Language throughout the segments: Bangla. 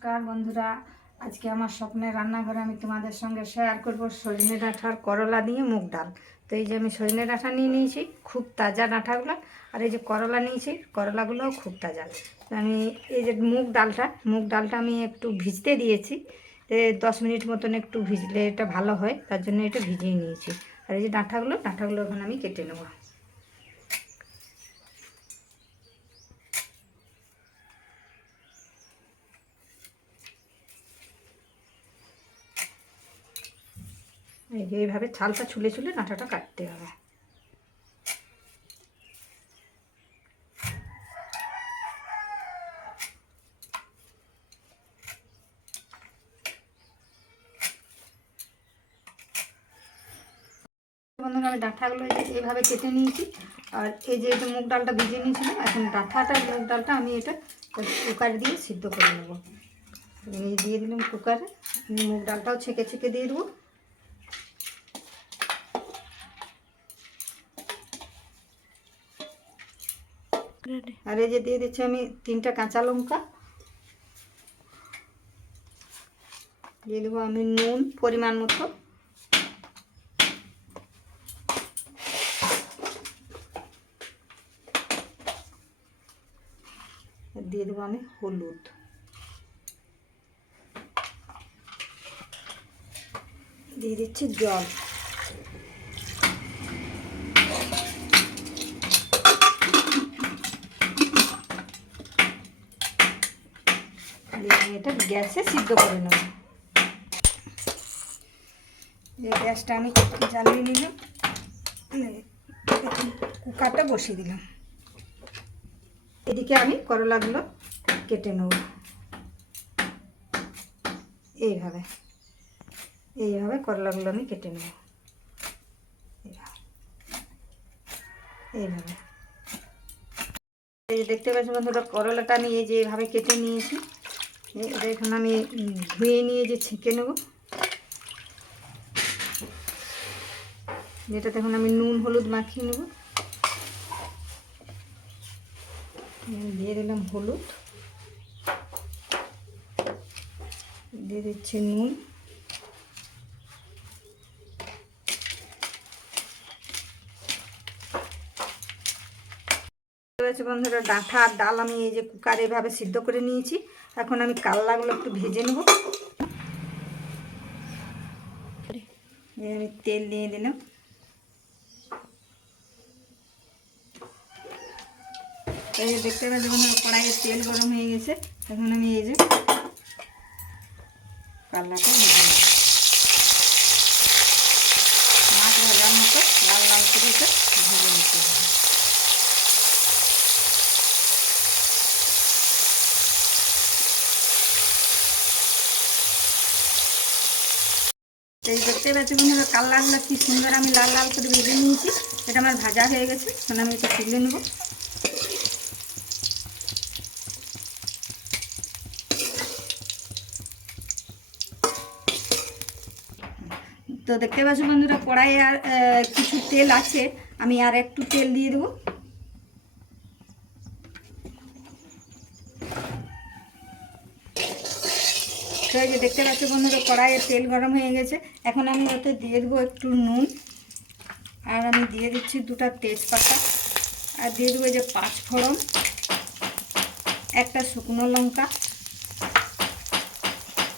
নমস্কার বন্ধুরা, আজকে আমার স্বপ্নের রান্নাঘরে আমি তোমাদের সঙ্গে শেয়ার করব সজনে ডাঁটার করলা দিয়ে মুগ ডাল। তো এই যে আমি সজনে ডাঁটা নিয়ে নিয়েছি, খুব তাজা ডাঁটাগুলো, আর এই যে করলা নিয়েছি, করলাগুলোও খুব তাজা। তো আমি এই যে মুগ ডালটা আমি একটু ভিজতে দিয়েছি, 10 মিনিট মতন একটু ভিজলে এটা ভালো হয়, তার জন্য এটা ভিজিয়ে নিয়েছি। আর এই যে ডাঁটাগুলো এখন আমি কেটে নেব। এই যে এইভাবে ছালটা ছুলে ছুলে ডাঁটাটা কাটতে হবে। বন্ধুরা, আমি ডাঁটাগুলো এইভাবে কেটে নিয়েছি। আর এই যে এটা মুগ ডালটা ভিজিয়ে নিয়েছিলাম, এখন ডাঁটাটা মুগ ডালটা আমি এটা কুকারে দিয়ে সিদ্ধ করে নেব। এই দিয়ে দিলাম কুকারে, মুগ ডালটাও ছেঁকে ছেঁকে দিয়ে দেবো। আর এই যে দিয়ে দিচ্ছি আমি 3টা কাঁচা লঙ্কা, দিয়ে দেবো আমি নুন পরিমাণ মতো, দিয়ে দেবো আমি হলুদ, দিয়ে দিচ্ছি জল, এটা গ্যাসে সিদ্ধ করে নেব। এই গ্যাসটা আমি জ্বালিয়ে নিলাম, কুকারটা বসিয়ে দিলাম। এদিকে আমি করলাগুলো কেটে নেব। এইভাবে এইভাবে করলাগুলো আমি কেটে নেব, এইভাবে। এই যে দেখতে পাচ্ছি বন্ধুরা, করলাটা আমি এই যে এইভাবে কেটে নিয়েছি। এটা এখন আমি ধুয়ে নিয়ে যে ছেঁকে নেব। যেটাতে এখন আমি নুন হলুদ মাখিয়ে নেব। দিয়ে দিলাম হলুদ, দিয়ে দিচ্ছি নুন, বন্ধুরা ডাঁটা আর ডাল আমি এই যে কুকারে এভাবে সিদ্ধ করে নিয়েছি। এখন আমি কাল্লাগুলো একটু ভেজে নেব। আমি তেল দিয়ে দিলাম, এই যে দেখতে পাচ্ছি বন্ধুরা কড়াইয়ে তেল গরম হয়ে গেছে। এখন আমি এই যে কাল্লাটা ভেজে নেব, মাছ ভাজার মতো লাল লাল করে এটা ভেজে নিতে হবে। এই দেখতে পাচ্ছি বন্ধুরা কাল্লাগুলো কি সুন্দর আমি লাল লাল করে ভেজে নিয়েছি। এটা আমার ভাজা হয়ে গেছে, এখন আমি এটা তুলে নেব। তো দেখতে পাচ্ছি বন্ধুরা কড়াইয়ে আর কিছু তেল আছে, আমি আর একটু তেল দিয়ে দেবো। তো এই যে দেখতে পাচ্ছি বন্ধুরা কড়াইয়ে তেল গরম হয়ে গেছে। এখন আমি ওতে দিয়ে দেবো একটু নুন, আর আমি দিয়ে দিচ্ছি 2টা তেজপাতা, আর দিয়ে দেবো এই যে 5 ফোড়ন, একটা শুকনো লঙ্কা,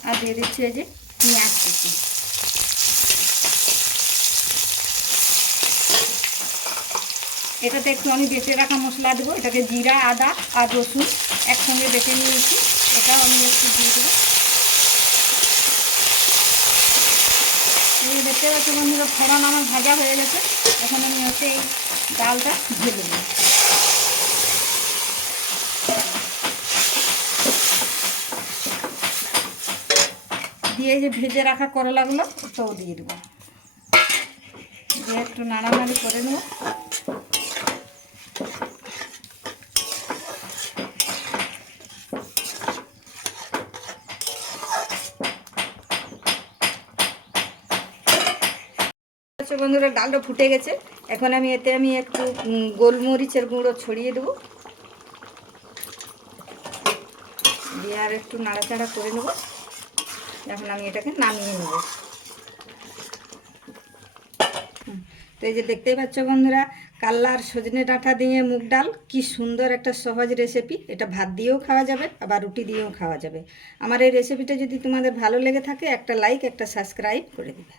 আর দিয়ে দিচ্ছি এই যে পেঁয়াজ কুচি। এটাতে একটু আমি বেটে রাখা মশলা দেবো। এটাকে জিরা আদা আর রসুন একসঙ্গে বেটে নিয়েছি, এটাও আমি একটু দিয়ে দেবো। এই দেখতে পাচ্ছি বন্ধুরা ফোড়ন আমার ভাজা হয়ে গেছে। এখন আমি হচ্ছে এই ডালটা ঢেলে দেবো। দিয়ে যে ভেজে রাখা করলাগুলো ওটাও দিয়ে দেবো, দিয়ে একটু নাড়ানাড়ি করে নেব। বন্ধুরা ডালটা ফুটে গেছে। এখন আমি এতে একটু গোলমরিচের গুঁড়ো ছড়িয়ে দেবো, দিয়ে আর আর একটু নাড়াচাড়া করে নেব। এখন আমি এটাকে নামিয়ে নেব। তো এই যে দেখতেই পাচ্ছ বন্ধুরা, কাল্লা আর সজনে ডাঁটা দিয়ে মুগ ডাল, কি সুন্দর একটা সহজ রেসিপি। এটা ভাত দিয়েও খাওয়া যাবে, আবার রুটি দিয়েও খাওয়া যাবে। আমার এই রেসিপিটা যদি তোমাদের ভালো লেগে থাকে, একটা লাইক, একটা সাবস্ক্রাইব করে দিবে।